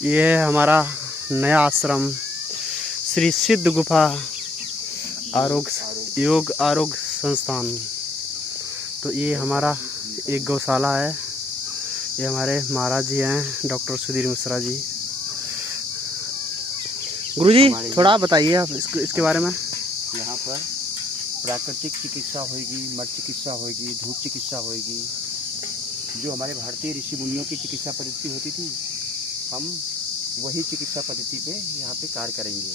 ये है हमारा नया आश्रम श्री सिद्ध गुफा आरोग्य योग आरोग्य संस्थान। तो ये हमारा एक गौशाला है। ये हमारे महाराज जी हैं, डॉक्टर सुधीर मिश्रा जी। गुरुजी थोड़ा बताइए आप इसके बारे में। यहाँ पर प्राकृतिक चिकित्सा होगी, मट चिकित्सा होगी, धूप चिकित्सा होगी। जो हमारे भारतीय ऋषि मुनियों की चिकित्सा पद्धति होती थी, हम वही चिकित्सा पद्धति पे यहाँ पे कार्य करेंगे।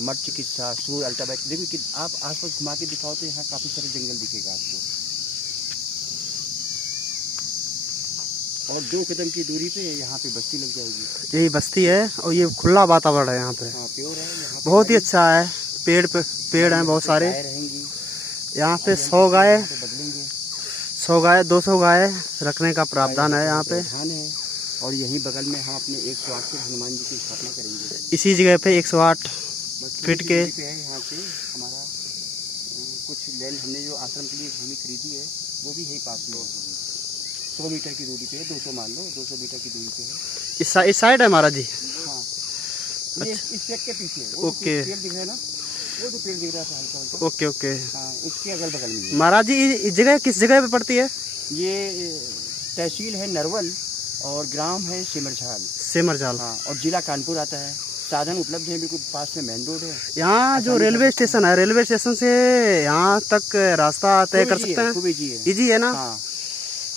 मट चिकित्सा, सूर्य अल्ट्रावायलेट। देखिए कि आप आसपास घुमा के दिखाओ तो यहाँ काफ़ी सारे जंगल दिखेगा आपको। और 2 कदम की दूरी पे यहाँ पे बस्ती लग जाएगी। यही बस्ती है और ये खुला वातावरण है यहाँ पे। हाँ, प्योर है यहाँ पे। बहुत ही अच्छा है। पेड़ हैं बहुत सारे। रहेंगी यहाँ पे 100 गाय, बदलेंगे। 100 गाय 200 गाय रखने का प्रावधान है यहाँ पे। है। और यहीं बगल में हम अपने 108 फीट हनुमान जी की स्थापना करेंगे। इसी जगह पे 108 फीट के यहाँ से हमारा कुछ लैंड, हमने जो आश्रम के लिए भूमि खरीदी है वो भी यही पास में 100 मीटर की दूरी पे है। 200 मान लो, 200 मीटर की दूरी पे है। इस साइड है महाराज जी। हाँ, ये इस पेड़ के पीछे ओके। पेड़ दिख रहा है ना, वो जो पेड़ दिख रहा था हल्का। Okay okay. हाँ, उसके अगल बगल में। महाराज जी इस जगह किस जगह पे पड़ती है? ये तहसील है नरवल और ग्राम है सिमरजाल। हाँ, और जिला कानपुर आता है। साधन उपलब्ध है, बिल्कुल पास में मेन रोड है। यहाँ जो रेलवे स्टेशन है, रेलवे स्टेशन से यहाँ तक रास्ता तय कर सकते हैं? खूब इजी है ना? हाँ।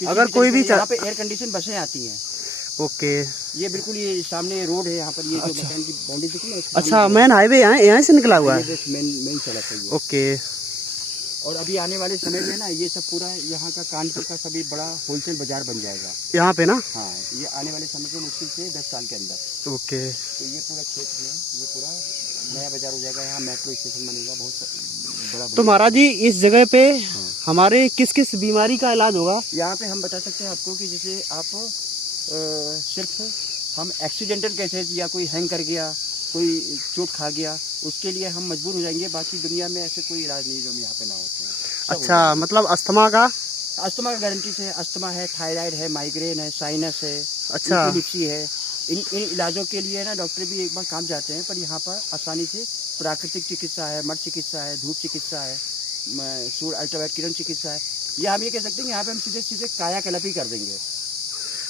अगर कोई भी यहाँ पे एयर कंडीशन बसें आती हैं। ओके। ये बिल्कुल ये सामने रोड है यहाँ पर। ये जो मकान की बाउंड्री दिख रही है। अच्छा, मेन हाईवे यहाँ से निकला हुआ है। मेन सड़क है ये। ओके। और अभी आने वाले समय में ना ये सब पूरा यहाँ का कानपुर का सभी बड़ा होलसेल बाजार बन जाएगा यहाँ पे ना। हाँ, ये आने वाले समय में मुश्किल से 10 साल के अंदर। ओके। तो ये पूरा क्षेत्र में ये पूरा नया बाजार हो जाएगा। यहाँ मेट्रो स्टेशन बनेगा बहुत बड़ा। तो महाराज जी इस जगह पे हमारे किस किस बीमारी का इलाज होगा? यहाँ पे हम बता सकते हैं आपको कि जैसे आप सिर्फ हम एक्सीडेंटल केसेज या कोई हैंग कर गया, कोई चोट खा गया, उसके लिए हम मजबूर हो जाएंगे। बाकी दुनिया में ऐसे कोई इलाज नहीं जो हम यहाँ पे ना होते हैं। अच्छा, मतलब अस्थमा का गारंटी से अस्थमा है, थायराइड है, माइग्रेन है, साइनस है, अच्छा एपिलेप्सी है। इन इलाजों के लिए ना डॉक्टर भी एक बार काम जाते हैं, पर यहाँ पर आसानी से प्राकृतिक चिकित्सा है, मट चिकित्सा है, धूप चिकित्सा है, सूर्य अल्ट्रावायलेट किरण चिकित्सा है। या हम ये कह सकते हैं यहाँ पे हम सीधे कायाकल्प ही कर देंगे।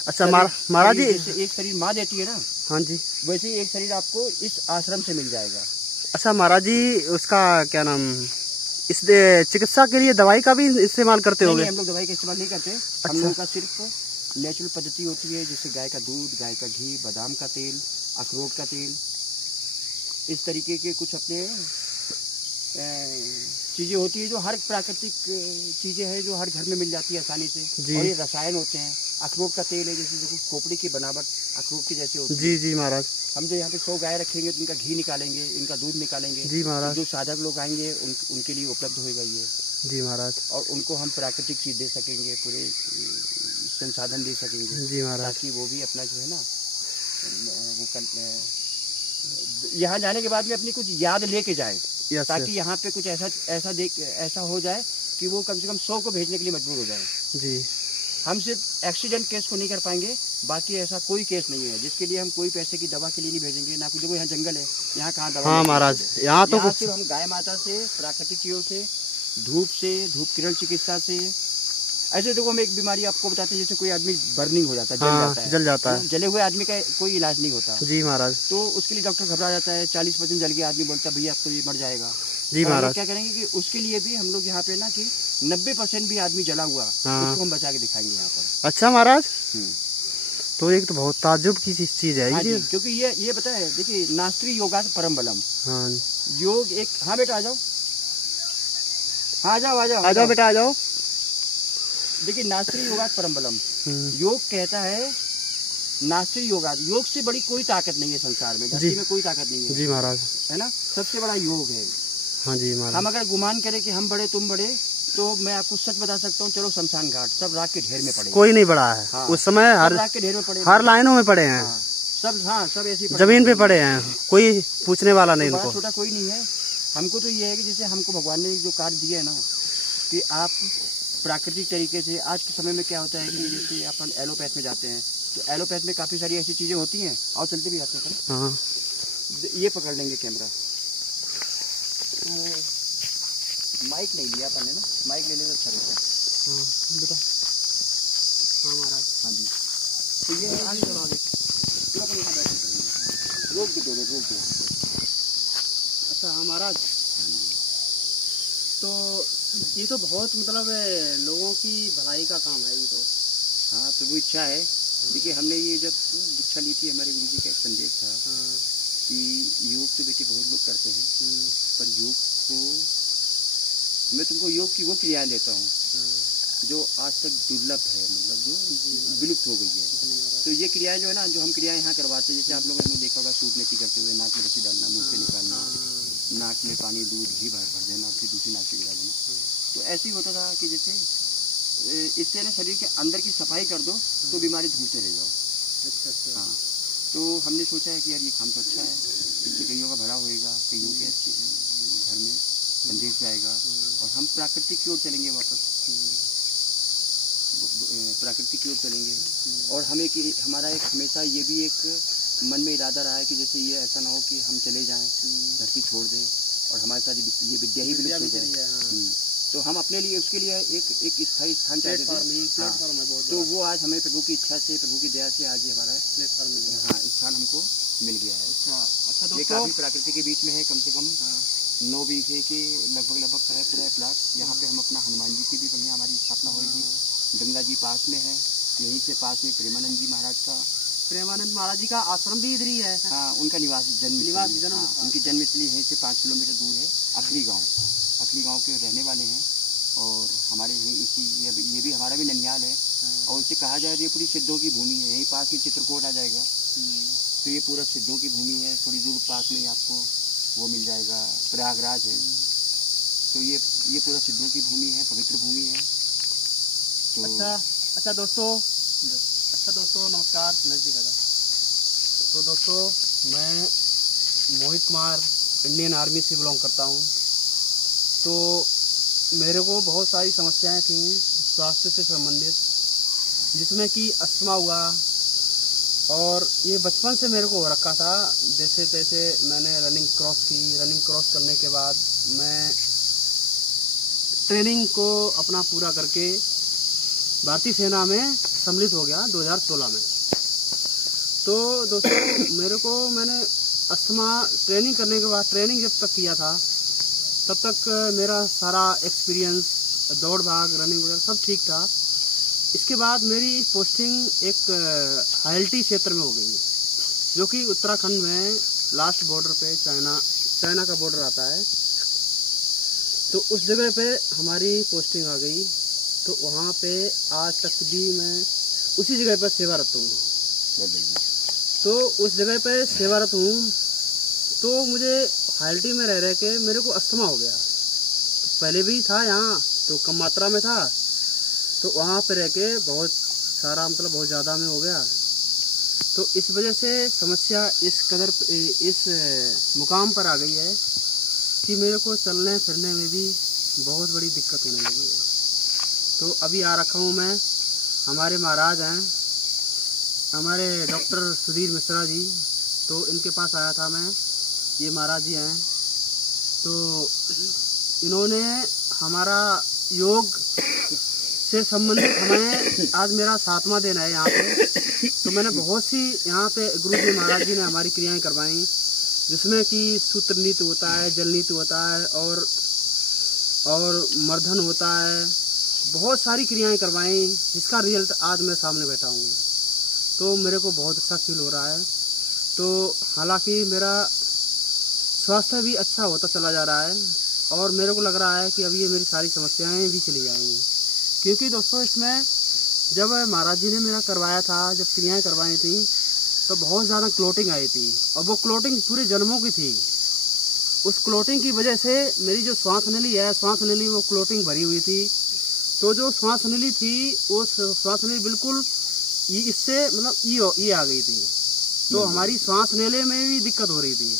अच्छा महाराज जी, जैसे एक शरीर माँ देती है ना, हाँ जी, वैसे ही एक शरीर आपको इस आश्रम से मिल जाएगा। अच्छा महाराज जी, उसका क्या नाम, इस चिकित्सा के लिए दवाई का भी इस्तेमाल करते होंगे? हम लोग दवाई का इस्तेमाल नहीं करते। अच्छा। हम लोगों का सिर्फ नेचुरल पद्धति होती है, जैसे गाय का दूध, गाय का घी, बादाम का तेल, अखरोट का तेल, इस तरीके के कुछ अपने चीज़ें होती है जो हर प्राकृतिक चीज़ें हैं जो हर घर में मिल जाती है आसानी से। और ये रसायन होते हैं। अखरोट का तेल है, जैसे देखो खोपड़ी की बनावट अखरोट की जैसे होती है। जी जी महाराज। हम जो यहाँ पे 100 गाय रखेंगे तो इनका घी निकालेंगे, इनका दूध निकालेंगे। जी महाराज। जो साधक लोग आएंगे उनके लिए उपलब्ध होगा ये। जी महाराज। और उनको हम प्राकृतिक चीज़ दे सकेंगे, पूरे संसाधन दे सकेंगे। जी महाराज। ताकि वो भी अपना जो है ना वो यहाँ जाने के बाद में अपनी कुछ याद लेके जाए, ताकि यहाँ पे कुछ ऐसा हो जाए कि वो कम से कम 100 को भेजने के लिए मजबूर हो जाए। जी। हम सिर्फ एक्सीडेंट केस को नहीं कर पाएंगे, बाकी ऐसा कोई केस नहीं है जिसके लिए हम कोई पैसे की दवा के लिए नहीं भेजेंगे ना। कुछ देखो यहाँ जंगल है, यहाँ कहाँ दवा। हाँ महाराज, यहाँ तो सिर्फ हम गाय माता से, प्राकृतिक चीज़ों से, धूप किरण चिकित्सा से। ऐसे देखो हम एक बीमारी आपको बताते हैं, जैसे कोई आदमी बर्निंग हो जाता है, जल जाता है। जले हुए आदमी का कोई इलाज नहीं होता। जी महाराज। तो उसके लिए डॉक्टर घबरा जाता है। 40% जल गया आदमी बोलता है भैया अब तो ये मर जाएगा। जी महाराज। क्या करेंगे कि उसके लिए भी हम लोग यहाँ पे ना कि 90% भी आदमी जला हुआ उसको हम बचा के दिखाएंगे यहाँ पर। अच्छा महाराज। तो एक तो बहुत ताज्जुब की चीज है ये, क्योंकि ये पता है, देखिए नास्त्री योगा परम बलम। हाँ, योग एक। हाँ बेटा आ जाओ, आ जाओ बेटा आ जाओ। देखिए नास्त्री योगा परम बलम, योग कहता है नास्त्री योगा। योग से बड़ी कोई ताकत नहीं है संसार में, धरती में कोई ताकत नहीं है। जी महाराज, है ना, सबसे बड़ा योग है। हाँ जी महाराज। हम अगर गुमान करें कि हम बड़े तुम बड़े, तो मैं आपको सच बता सकता हूँ, चलो शमशान घाट सब राख के ढेर में पड़े। कोई नहीं पड़ा है। हाँ, उस समय हर राख के ढेर में पड़े, हर लाइनों में पड़े हैं। हाँ, सब ऐसी जमीन पे पड़े हैं, कोई पूछने वाला नहीं, उनको छोटा कोई नहीं है। हमको तो ये है कि जैसे हमको भगवान ने जो कार्य दिया है ना, कि आप प्राकृतिक तरीके से। आज के समय में क्या होता है कि जैसे अपन एलोपैथ में जाते हैं, तो एलोपैथ में काफ़ी सारी ऐसी चीज़ें होती हैं। आओ चलते भी आते हैं। हाँ ये पकड़ लेंगे कैमरा। तो माइक नहीं लिया अपन ने ना, माइक ले ले तो अच्छा रहता है। हाँ बेटा, हाँ महाराज, हाँ जी। तो ये है आगे चलो आगे, फिर अपन यहाँ बैठ के रोक दो, रोक दो। अच्छा हाँ महाराज, तो ये तो बहुत मतलब लोगों की भलाई का काम है ये तो। हाँ तो वो इच्छा है। देखिए हमने ये जब दीक्षा ली थी, हमारे गुरु जी का एक संदेश था कि योग तो बेटे बहुत लोग करते हैं, पर योग को मैं तुमको योग की वो क्रियाएं देता हूँ जो आज तक दुर्लभ है, मतलब जो विलुप्त हो गई है। तो ये क्रियाएं जो है ना, जो हम क्रियाएं यहाँ करवाते हैं, जैसे आप लोगों ने देखा होगा सूत नेती करते हुए नाक में रस्सी डालना, मुंह से निकालना, नाक में पानी दूध घी भर देना, फिर दूसरी नाक से गिरा देना। तो ऐसे ही होता था कि जैसे इससे ना शरीर के अंदर की सफाई कर दो तो बीमारी दूर से रह जाओ। अच्छा। हाँ, तो हमने सोचा है कि यार ये काम तो अच्छा है, इससे कईयों का भला होएगा, कईयों के अच्छे घर में संदेश जाएगा और हम प्राकृतिक की ओर चलेंगे वापस, प्राकृतिक की ओर चलेंगे। और हमें कि हमारा एक हमेशा ये भी एक मन में इरादा रहा है कि जैसे ये ऐसा ना हो कि हम चले जाएं, धरती छोड़ दें और हमारे साथ ये विद्या ही विलुप्त हो जाए। तो हम अपने लिए उसके लिए एक स्थायी स्थान चाहते थे। तो वो आज हमें प्रभु की इच्छा से, प्रभु की दया से आज ये हमारा प्लेटफॉर्म मिल गया। हाँ, स्थान हमको मिल गया है। अच्छा, ये काफी प्रकृति के बीच में है, कम से कम 9 बीघे के लगभग है पूरा प्लाट। यहाँ पे हम अपना हनुमान जी की भी बढ़िया हमारी स्थापना होगी। गंगा जी पास में है, यहीं से पास में प्रेमानंद जी महाराज का, प्रेमानंद महाराज जी का आश्रम भी इधर ही है। हाँ, उनका जन्मस्थली, उनकी जन्मस्थली यहीं से 5 किलोमीटर दूर है। अखली गांव के रहने वाले हैं और हमारे ये भी हमारा भी ननिहाल है। और इसे कहा जाए ये पूरी सिद्धों की भूमि है। यहीं पास ही चित्रकूट आ जाएगा, तो ये पूरा सिद्धों की भूमि है। थोड़ी दूर पास में आपको वो मिल जाएगा, प्रयागराज है। तो ये पूरा सिद्धों की भूमि है, पवित्र भूमि है। तो अच्छा दोस्तों नमस्कार, नजदीक आ जाओ। तो दोस्तों मैं मोहित कुमार इंडियन आर्मी से बिलोंग करता हूँ। तो मेरे को बहुत सारी समस्याएं थी स्वास्थ्य से संबंधित, जिसमें कि अस्थमा हुआ और ये बचपन से मेरे को हो रखा था। जैसे तैसे मैंने रनिंग क्रॉस की, रनिंग क्रॉस करने के बाद मैं ट्रेनिंग को अपना पूरा करके भारतीय सेना में सम्मिलित हो गया 2016 में। तो दोस्तों मैंने अस्थमा ट्रेनिंग करने के बाद, ट्रेनिंग जब तक किया था तब तक मेरा सारा एक्सपीरियंस, दौड़ भाग, रनिंग वगैरह सब ठीक था। इसके बाद मेरी पोस्टिंग एक हाइल्टी क्षेत्र में हो गई, जो कि उत्तराखंड में लास्ट बॉर्डर पे चाइना का बॉर्डर आता है। तो उस जगह पे हमारी पोस्टिंग आ गई। तो वहाँ पे आज तक भी मैं उसी जगह पर सेवारत हूँ। तो उस जगह पे सेवारत हूँ। तो मुझे हाइल्टी में रह के मेरे को अस्थमा हो गया। तो पहले भी था यहाँ, तो कम मात्रा में था। तो वहाँ पे रह के बहुत सारा, मतलब बहुत ज़्यादा में हो गया। तो इस वजह से समस्या इस मुकाम पर आ गई है कि मेरे को चलने फिरने में भी बहुत बड़ी दिक्कत होने लगी है। तो अभी आ रखा हूँ मैं, हमारे महाराज हैं, हमारे डॉक्टर सुधीर मिश्रा जी, तो इनके पास आया था मैं। ये महाराज जी हैं, तो इन्होंने हमारा योग से संबंधित, हमें आज मेरा 7वां दिन है यहाँ पे। तो मैंने बहुत सी यहाँ पे गुरु जी महाराज जी ने हमारी क्रियाएं करवाई, जिसमें कि सूत्र नीति होता है, जल नीति होता है और मर्दन होता है। बहुत सारी क्रियाएं करवाई, जिसका रिजल्ट आज मैं सामने बैठा हूँ। तो मेरे को बहुत अच्छा फील हो रहा है। तो हालांकि मेरा स्वास्थ्य भी अच्छा होता चला जा रहा है और मेरे को लग रहा है कि अब ये मेरी सारी समस्याएं भी चली जाएंगी। क्योंकि दोस्तों इसमें जब महाराज जी ने मेरा करवाया था, जब क्रियाएं करवाई थी, तो बहुत ज़्यादा क्लोटिंग आई थी और वो क्लोटिंग पूरे जन्मों की थी। उस क्लोटिंग की वजह से मेरी जो श्वास नली वो क्लोटिंग भरी हुई थी। तो जो श्वास नली थी, वो श्वास नली बिल्कुल इससे मतलब ये आ गई थी। तो हमारी श्वास लेने में भी दिक्कत हो रही थी।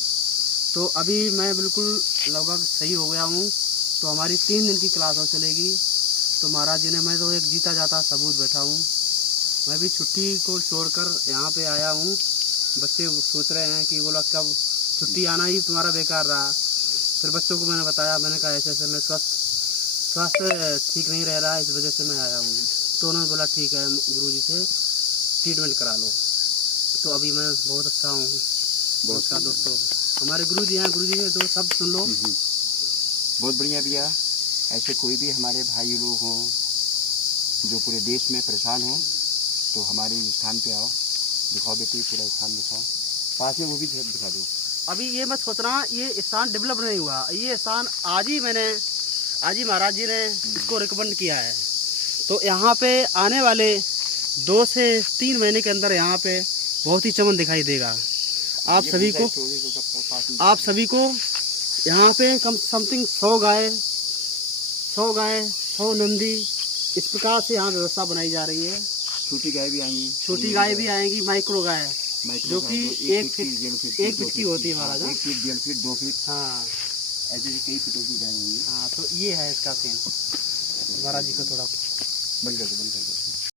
तो अभी मैं बिल्कुल लगभग सही हो गया हूँ। तो हमारी 3 दिन की क्लास और चलेगी। तो महाराज जी ने, मैं तो एक जीता जाता सबूत बैठा हूँ। मैं भी छुट्टी को छोड़कर यहाँ पे आया हूँ। बच्चे सोच रहे हैं कि बोला कब छुट्टी आना ही तुम्हारा बेकार रहा। फिर बच्चों को मैंने बताया, मैंने कहा ऐसे ऐसे मैं स्वास्थ्य ठीक नहीं रह रहा है, इस वजह से मैं आया हूँ। तो उन्होंने बोला ठीक है गुरुजी से ट्रीटमेंट करा लो। तो अभी मैं बहुत अच्छा हूँ। नमस्कार दोस्तों, हमारे गुरुजी हैं, गुरुजी है तो सब सुन लो। बहुत बढ़िया भैया। ऐसे कोई भी हमारे भाई लोग हों जो पूरे देश में परेशान हो तो हमारे स्थान पे आओ। दिखाओ बेटी, पूरा स्थान दिखाओ, पास में वो भी दिखा दो। अभी ये मैं सोच रहा, ये स्थान डेवलप नहीं हुआ। ये स्थान आज ही महाराज जी ने इसको रिकमेंड किया है। तो यहाँ पे आने वाले 2 से 3 महीने के अंदर यहाँ पे बहुत ही चमन दिखाई देगा। आप सभी को यहाँ पे समथिंग 100 गाय 100 नंदी, इस प्रकार से यहाँ व्यवस्था बनाई जा रही है। छोटी गाय भी आएंगी, माइक्रो गाय जो कि 1 फीट की होती है महाराज। 1 फीट 1.5 फीट 2 फीट, हाँ ऐसे कई फीटों की गाय होंगी। हाँ, तो ये है इसका सीन। महाराज जी को थोड़ा बंद कर दो।